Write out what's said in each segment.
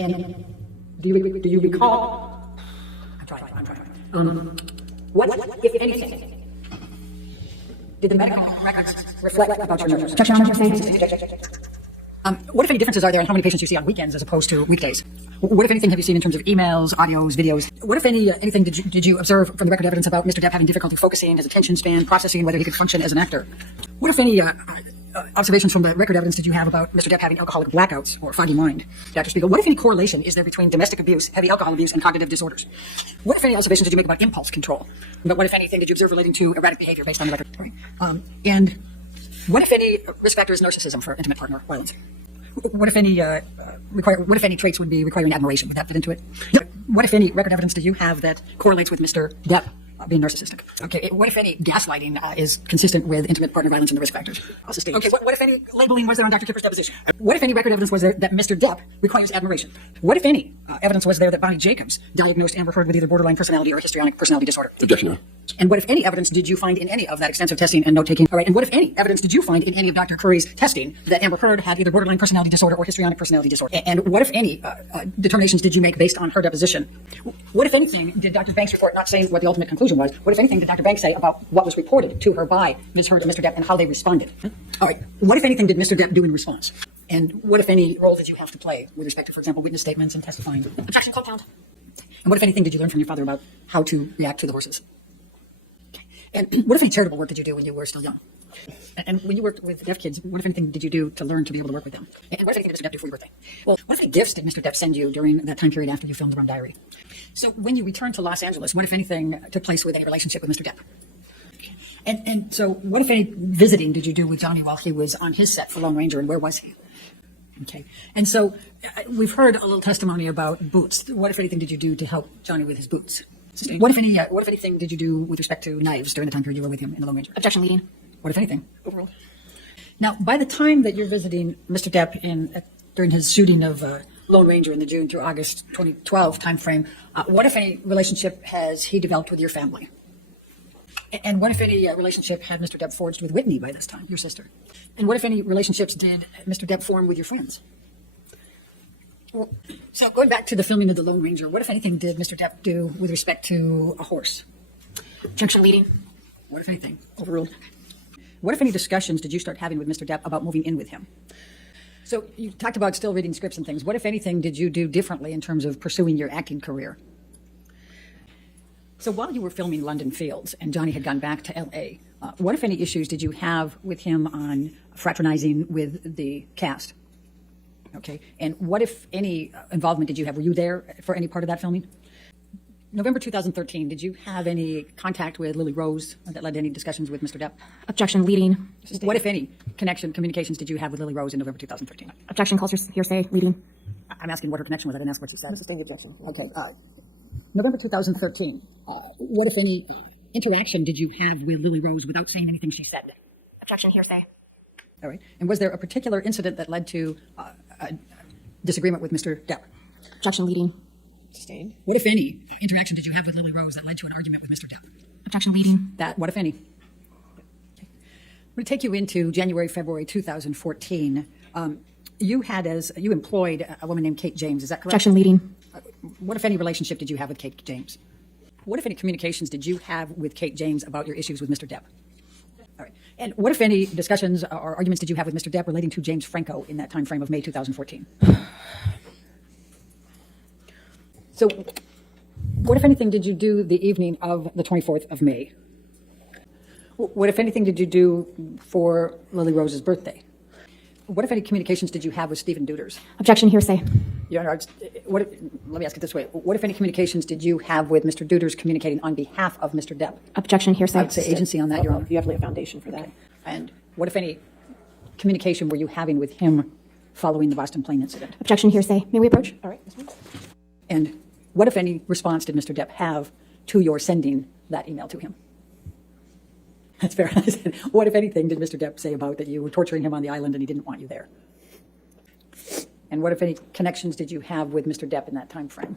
And do you recall? I'm trying. What, if anything, did the medical records reflect about your nerves? What, if any, differences are there in how many patients you see on weekends as opposed to weekdays? What, if anything, have you seen in terms of emails, audios, videos? What, if anything, did you observe from the record evidence about Mr. Depp having difficulty focusing, his attention span, processing, whether he could function as an actor? What, if any, observations from the record evidence did you have about Mr. Depp having alcoholic blackouts or foggy mind? Dr. Spiegel, what, if any, correlation is there between domestic abuse, heavy alcohol abuse, and cognitive disorders? What, if any, observations did you make about impulse control? But what, if anything, did you observe relating to erratic behavior based on the record? And what, if any, risk factor is narcissism for intimate partner violence? What, if any, what, if any, traits would be requiring admiration? Would that fit into it? What, if any, record evidence do you have that correlates with Mr. Depp being narcissistic? Okay. What, if any, gaslighting is consistent with intimate partner violence and the risk factors? Okay. What, if any, labeling was there on Dr. Kipper's deposition? What, if any, record evidence was there that Mr. Depp requires admiration? What, if any, evidence was there that Bonnie Jacobs diagnosed Amber Heard with either borderline personality or histrionic personality disorder? Objection, Your Honor. And what, if any, evidence did you find in any of that extensive testing and note-taking? All right. And what, if any, evidence did you find in any of Dr. Curry's testing that Amber Heard had either borderline personality disorder or histrionic personality disorder? And what, if any, determinations did you make based on her deposition? What, if anything, did Dr. Banks' report, not saying what the ultimate conclusion was, what, if anything, did Dr. Banks say about what was reported to her by Ms. Heard and Mr. Depp and how they responded? All right. What, if anything, did Mr. Depp do in response? And what, if any, role did you have to play with respect to, for example, witness statements and testifying? Objection, compound. And what, if anything, did you learn from your father about how to react to the horses? And what, if any, charitable work did you do when you were still young? And when you worked with deaf kids, what, if anything, did you do to learn to be able to work with them? And what, if anything, did Mr. Depp do for your birthday? Well, what, if any, gifts did Mr. Depp send you during that time period after you filmed the Rum Diary? So when you returned to Los Angeles, what, if anything, took place with any relationship with Mr. Depp? And so what, if any, visiting did you do with Johnny while he was on his set for Lone Ranger, and where was he? Okay. And so we've heard a little testimony about boots. What, if anything, did you do to help Johnny with his boots? What, if any, what, if anything, did you do with respect to knives during the time period you were with him in the Lone Ranger? Objection, leading. What, if anything? Overruled. Now, by the time that you're visiting Mr. Depp during his shooting of Lone Ranger in the June through August 2012 timeframe, what, if any, relationship has he developed with your family? And what, if any, relationship had Mr. Depp forged with Whitney by this time, your sister? And what, if any, relationships did Mr. Depp form with your friends? Well, so going back to the filming of the Lone Ranger, what, if anything, did Mr. Depp do with respect to a horse? Objection, leading. What, if anything? Overruled. What, if any, discussions did you start having with Mr. Depp about moving in with him? So you talked about still reading scripts and things. What, if anything, did you do differently in terms of pursuing your acting career? So while you were filming London Fields and Johnny had gone back to L.A., what, if any, issues did you have with him on fraternizing with the cast? Okay. And what, if any, involvement did you have? Were you there for any part of that filming? November 2013, did you have any contact with Lily Rose that led to any discussions with Mr. Depp? Objection, leading. What, if any, communications did you have with Lily Rose in November 2013? Objection, calls hearsay, leading. I'm asking what her connection was. I didn't ask what she said. Sustained objection. Okay. November 2013, what, if any, interaction did you have with Lily Rose without saying anything she said? Objection, hearsay. All right. And was there a particular incident that led to a disagreement with Mr. Depp? Objection, leading. Sustained. What, if any, interaction did you have with Lily Rose that led to an argument with Mr. Depp? Objection, leading. That, what, if any? Okay. I'm going to take you into January, February 2014. You employed a woman named Kate James, is that correct? Objection, leading. What, if any, relationship did you have with Kate James? What, if any, communications did you have with Kate James about your issues with Mr. Depp? All right. And what, if any, discussions or arguments did you have with Mr. Depp relating to James Franco in that time frame of May 2014? So what, if anything, did you do the evening of the 24th of May? What, if anything, did you do for Lily Rose's birthday? What, if any, communications did you have with Stephen Duders? Objection, hearsay. Your Honor, let me ask it this way. What, if any, communications did you have with Mr. Duders communicating on behalf of Mr. Depp? Objection, hearsay. I'd say agency on that, Your Honor. You have to lay a foundation for that. Okay. And what, if any, communication were you having with him following the Boston plane incident? Objection, hearsay. May we approach? All right. This one. And what, if any, response did Mr. Depp have to your sending that email to him? That's fair. What, if anything, did Mr. Depp say about that you were torturing him on the island and he didn't want you there? And what, if any, connections did you have with Mr. Depp in that time frame?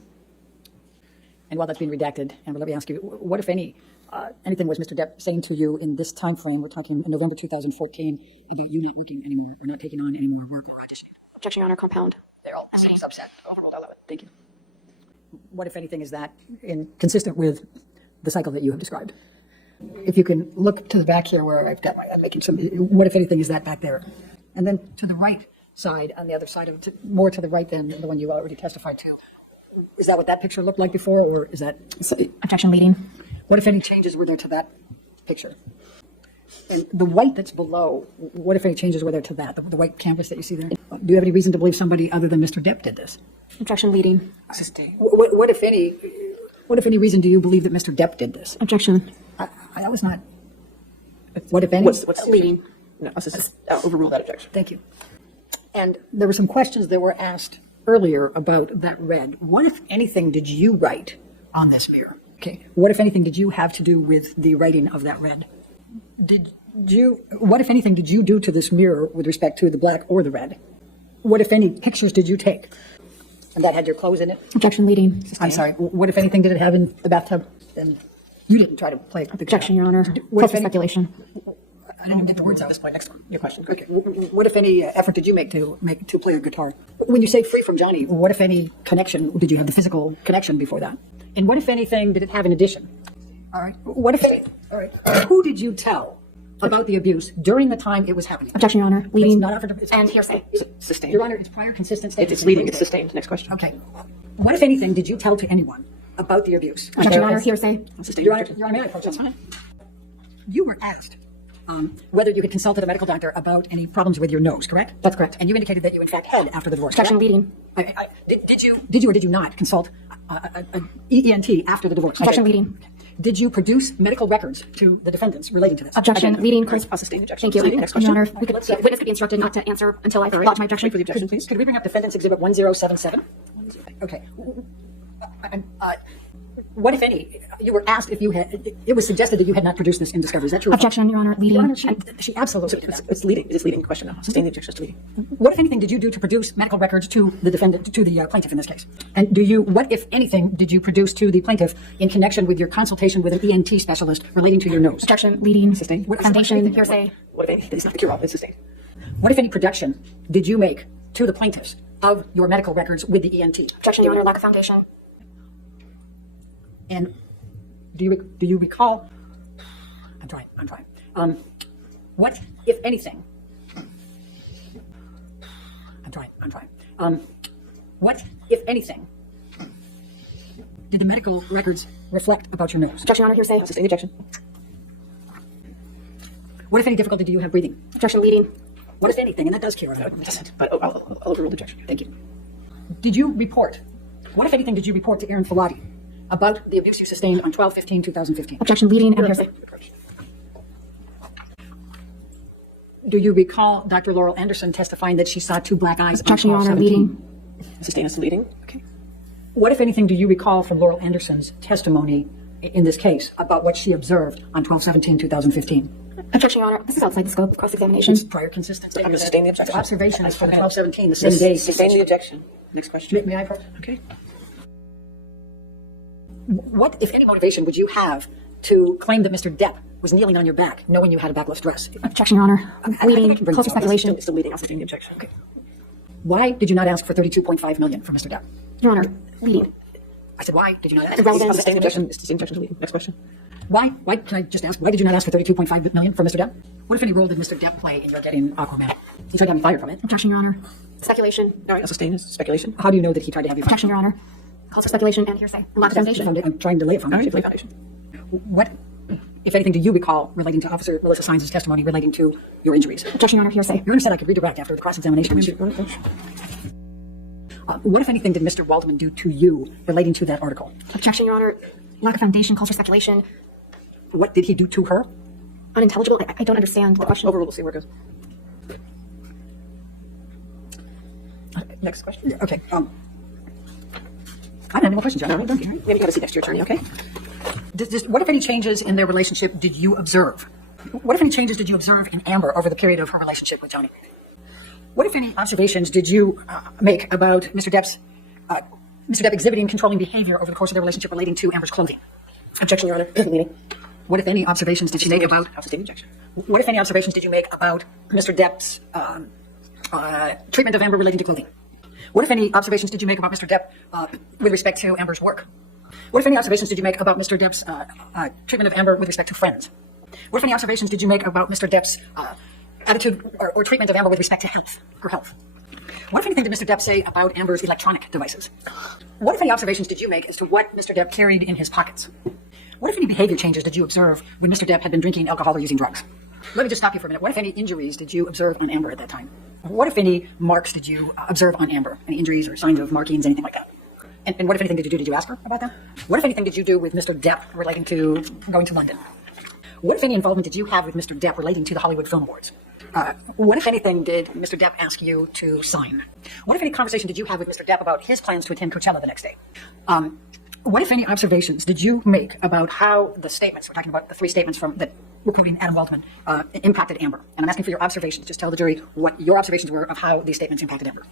And while that's being redacted, and let me ask you, what, if any, anything was Mr. Depp saying to you in this time frame? We're talking in November 2014 about you not working anymore or not taking on any more work or auditioning. Objection, Your Honor, compound. They're all. C subset. Overruled, I'll allow it. Thank you. What, if anything, is that consistent with the cycle that you have described? If you can look to the back here where I'm making some, what, if anything, is that back there? And then to the right side, on the other side of it, more to the right than the one you already testified to. Is that what that picture looked like before, or is that? Objection leading. What, if any, changes were there to that picture? And the white that's below, what, if any, changes were there to that, the white canvas that you see there? Do you have any reason to believe somebody other than Mr. Depp did this? Objection leading. What, if any reason do you believe that Mr. Depp did this? Objection. I was not. What, if any? What's leading? No, let's just overrule that objection. Thank you. And there were some questions that were asked earlier about that red. What, if anything, did you write on this mirror? Okay. What, if anything, did you have to do with the writing of that red? What, if anything, did you do to this mirror with respect to the black or the red? What, if any, pictures did you take? And that had your clothes in it? Objection leading. I'm sorry. What, if anything, did it have in the bathtub? And you didn't try to play the Objection, Your Honor. What, Close if for any, speculation. I didn't even get the words out at this point. Next one. Your question. Okay. What, if any, effort did you make to play a guitar? When you say free from Johnny, what, if any, connection did you have, the physical connection before that? And what, if anything, did it have in addition? All right. What, if any? All right. Who did you tell about the abuse during the time it was happening? Objection, Your Honor. It's Leading. not offered. And hearsay. Sustained. Your Honor, it's prior consistent statements. It's leading. It's sustained. Next question. Okay. What, if anything, did you tell to anyone about the abuse? Objection, Your Honor. Hearsay. Sustained. Your Honor, may I approach? That's fine. You were asked whether you had consulted a medical doctor about any problems with your nose, correct? That's correct. And you indicated that you, in fact, had after the divorce. Objection correct? leading. Did you or did you not consult an ENT after the divorce? Objection leading. Did you produce medical records to the defendants relating to this? Objection leading. I'll sustain the objection. Thank you. Leading. Next question. Your Honor, witness could be instructed not to answer until I lodge my objection. Wait for the objection, please. Could we bring up Defendant's Exhibit 1077? Okay. What, if any, you were asked if you had, it was suggested that you had not produced this in discovery. Is that true? Objection, Your Honor. Your Leading. Honor, she absolutely did that. It's leading. It's leading question now. Sustain the objection. It's leading. What, if anything, did you do to produce medical records to the defendant, to the plaintiff in this case? And what, if anything, did you produce to the plaintiff in connection with your consultation with an ENT specialist relating to your nose? Objection leading. Sustained. Foundation. Hearsay. What, if any? It's not the cure-all. It's sustained. What, if any, production did you make to the plaintiffs of your medical records with the ENT? Objection, Your Honor. Lack of foundation. And do you recall? I'm trying. What, if anything? I'm trying. What, if anything, did the medical records reflect about your nose? Objection, Your Honor. Hearsay. Sustain the objection. What, if any, difficulty do you have breathing? Objection leading. What, if anything? And that does cure. It doesn't. But I'll overrule the objection. Thank you. Did you report? What, if anything, did you report to Aaron Filati about the abuse you sustained on 12/15/2015? Objection leading and hearsay. Do you recall Dr. Laurel Anderson testifying that she saw two black eyes? Objection, Your on Honor. 12/17? Leading. Sustain is leading. Okay. What, if anything, do you recall from Laurel Anderson's testimony in this case about what she observed on 12/17/2015? Objection, Your Honor. This is outside the scope of cross-examination. It's prior consistent statement. I'm sustaining the objection. Observations from 12/17, the same day. Sustain the objection. Next question. May I approach? Okay. What, if any, motivation would you have to claim that Mr. Depp was kneeling on your back, knowing you had a backless dress? Objection, Your Honor. I can Leading. bring Close this for up. speculation. It's still leading. I'll sustain the objection. Okay. Why did you not ask for $32.5 million from Mr. Depp? Your Honor. Leading. I said, why did you not ask? Irrelevant. I'll sustain the objection. It's the same objection. Leading. Next question. Why, can I just ask, why did you not ask for $32.5 million from Mr. Depp? What, if any, role did Mr. Depp play in your getting Aquaman? He tried to have you fired from it. Objection, Your Honor. Speculation. All right. I'll sustain this. Speculation. How do you know that he tried to have you fired? Objection, Your Honor. Calls for speculation and hearsay. Lack of foundation. I'm trying to lay it All right. foundation. Lay foundation. What, if anything, do you recall relating to Officer Melissa Sines' testimony relating to your injuries? Objection, Your Honor. Hearsay. Your Honor said I could redirect after the cross-examination. What, if anything, did Mr. Waldman do to you relating to that article? Objection, Your Honor. Lack of foundation. Calls for speculation. What did he do to her? Unintelligible. I don't understand the question. Overrule. We'll see where it goes. Next question. Okay. I don't have any more questions, John. No, maybe you got to see next to your attorney. Okay. What, if any, changes in their relationship did you observe? What, if any, changes did you observe in Amber over the period of her relationship with Johnny? What, if any, observations did you make about Mr. Depp exhibiting controlling behavior over the course of their relationship relating to Amber's clothing? Objection, Your Honor. Leading. What, if any, observations did you make about? I'll sustain the objection. What, if any, observations did you make about Mr. Depp's treatment of Amber relating to clothing? What, if any, observations did you make about Mr. Depp with respect to Amber's work? What, if any, observations did you make about Mr. Depp's treatment of Amber with respect to friends? What, if any, observations did you make about Mr. Depp's attitude or treatment of Amber with respect to her health? What, if anything, did Mr. Depp say about Amber's electronic devices? What, if any, observations did you make as to what Mr. Depp carried in his pockets? What, if any, behavior changes did you observe when Mr. Depp had been drinking alcohol or using drugs? Let me just stop you for a minute. What, if any, injuries did you observe on Amber at that time? What, if any, marks did you observe on Amber? Any injuries or signs of markings, anything like that? And what, if anything, did you do? Did you ask her about that? What, if anything, did you do with Mr. Depp relating to going to London? What, if any, involvement did you have with Mr. Depp relating to the Hollywood Film Awards? What, if anything, did Mr. Depp ask you to sign? What, if any, conversation did you have with Mr. Depp about his plans to attend Coachella the next day? What, if any, observations did you make about how the statements, we're talking about the three statements that we're quoting Adam Waldman, impacted Amber? And I'm asking for your observations. Just tell the jury what your observations were of how these statements impacted Amber.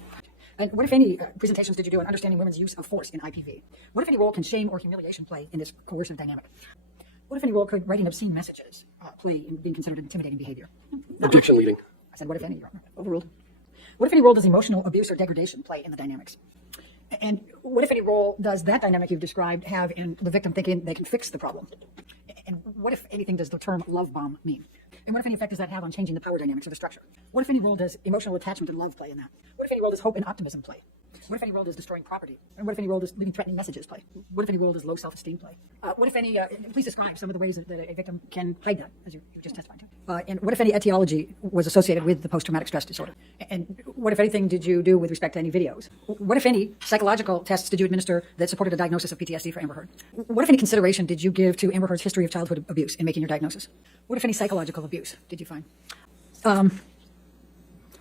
And what, if any, presentations did you do on understanding women's use of force in IPV? What, if any, role can shame or humiliation play in this coercive dynamic? What, if any, role could writing obscene messages play in being considered intimidating behavior? Objection, leading. I said, what, if any, Your Honor? Overruled. What, if any, role does emotional abuse or degradation play in the dynamics? And what, if any, role does that dynamic you've described have in the victim thinking they can fix the problem? And what, if anything, does the term love bomb mean? And what, if any, effect does that have on changing the power dynamics of the structure? What, if any, role does emotional attachment and love play in that? What, if any, role does hope and optimism play? What, if any, role does destroying property? And what, if any, role does leaving threatening messages play? What, if any, role does low self-esteem play? What, if any, please describe some of the ways that a victim can play that, as you just testified to. And what, if any, etiology was associated with the post-traumatic stress disorder? And what, if anything, did you do with respect to any videos? What, if any, psychological tests did you administer that supported a diagnosis of PTSD for Amber Heard? What, if any, consideration did you give to Amber Heard's history of childhood abuse in making your diagnosis? What, if any, psychological abuse did you find?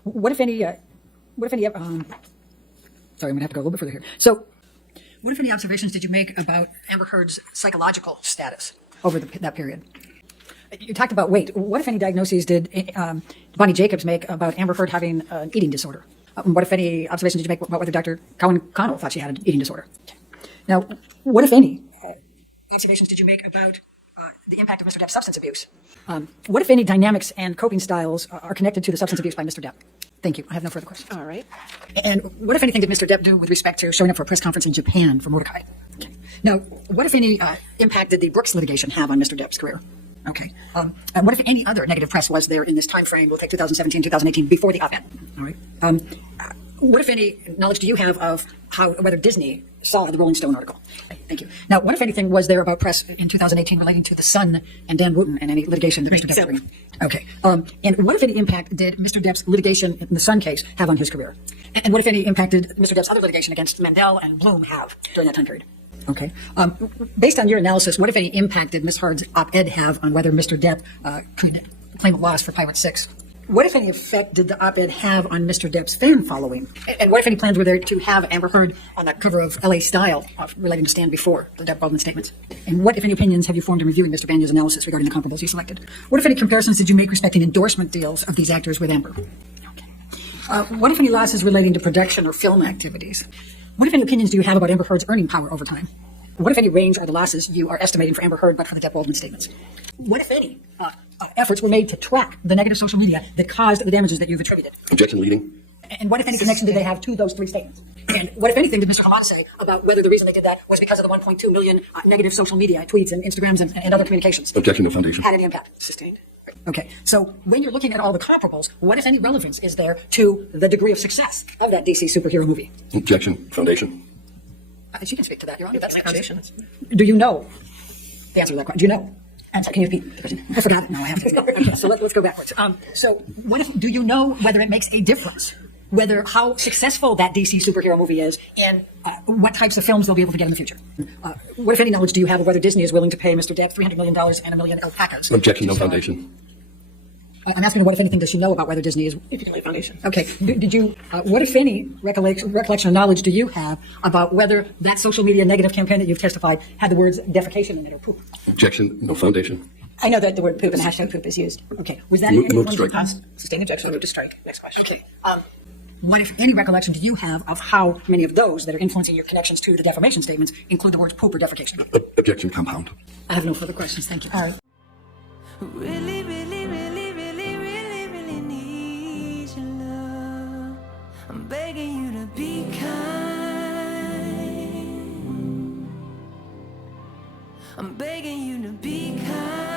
What, if any, sorry, I'm going to have to go a little bit further here. So, what, if any, observations did you make about Amber Heard's psychological status over that period? You talked about weight. What, if any, diagnoses did Bonnie Jacobs make about Amber Heard having an eating disorder? What, if any, observations did you make about whether Dr. Cowan Connell thought she had an eating disorder? Now, what, if any, observations did you make about the impact of Mr. Depp's substance abuse? What, if any, dynamics and coping styles are connected to the substance abuse by Mr. Depp? Thank you. I have no further questions. All right. And what, if anything, did Mr. Depp do with respect to showing up for a press conference in Japan for Mordecai? Okay. Now, what, if any, impact did the Brooks litigation have on Mr. Depp's career? Okay. And what, if any, other negative press was there in this time frame? We'll take 2017, 2018, before the op-ed. All right. What, if any, knowledge do you have of whether Disney saw the Rolling Stone article? Thank you. Now, what, if anything, was there about press in 2018 relating to The Sun and Dan Wooten and any litigation that Mr. Depp bringing? Okay. And what, if any, impact did Mr. Depp's litigation in the Sun case have on his career? And what, if any, impact did Mr. Depp's other litigation against Mandel and Bloom have during that time period? Okay. Based on your analysis, what, if any, impact did Ms. Heard's op-ed have on whether Mr. Depp could claim a loss for Pilot 6? What, if any, effect did the op-ed have on Mr. Depp's fan following? And what, if any, plans were there to have Amber Heard on that cover of LA Style relating to Stand Before the Depp Waldman statements? And what, if any, opinions have you formed in reviewing Mr. Banya's analysis regarding the comparables you selected? What, if any, comparisons did you make respecting endorsement deals of these actors with Amber? Okay. What, if any, losses relating to production or film activities? What, if any, opinions do you have about Amber Heard's earning power over time? What, if any, range are the losses you are estimating for Amber Heard but for the Depp Waldman statements? What, if any, efforts were made to track the negative social media that caused the damages that you've attributed? Objection, leading. And what, if any, connection did they have to those three statements? And what, if anything, did Mr. Hamada say about whether the reason they did that was because of the 1.2 million negative social media tweets and Instagrams and other communications? Objection, no foundation. Had any impact? Sustained. Okay, so when you're looking at all the comparables, what, if any, relevance is there to the degree of success of that DC superhero movie? Objection, foundation. She can speak to that, Your Honor. That's my foundation. Do you know the answer to that question? Do you know? I'm sorry, can you repeat the question? I forgot it. No, I haven't. Okay, so let's go backwards. So what if, do you know whether it makes a difference, how successful that DC superhero movie is, and what types of films they'll be able to get in the future? What, if any, knowledge do you have of whether Disney is willing to pay Mr. Depp $300 million and a million alpacas? Objection, no foundation. I'm asking what, if anything, does she know about whether Disney is... If you can lay foundation. Okay. Did you... what, if any, recollection or knowledge do you have about whether that social media negative campaign that you've testified had the words defecation in it or poop? Objection, no foundation. I know that the word poop and the hashtag poop is used. Okay. Was that... in any Move one to of your strike. Sustained objection. Move to strike. Next question. Okay. What, if any, recollection do you have of how many of those that are influencing your connections to the defamation statements include the words poop or defecation? Objection, compound. I have no further questions. Thank you. All right. Really, really, really, really, really, really need your love. I'm begging you to be kind. I'm begging you to be kind.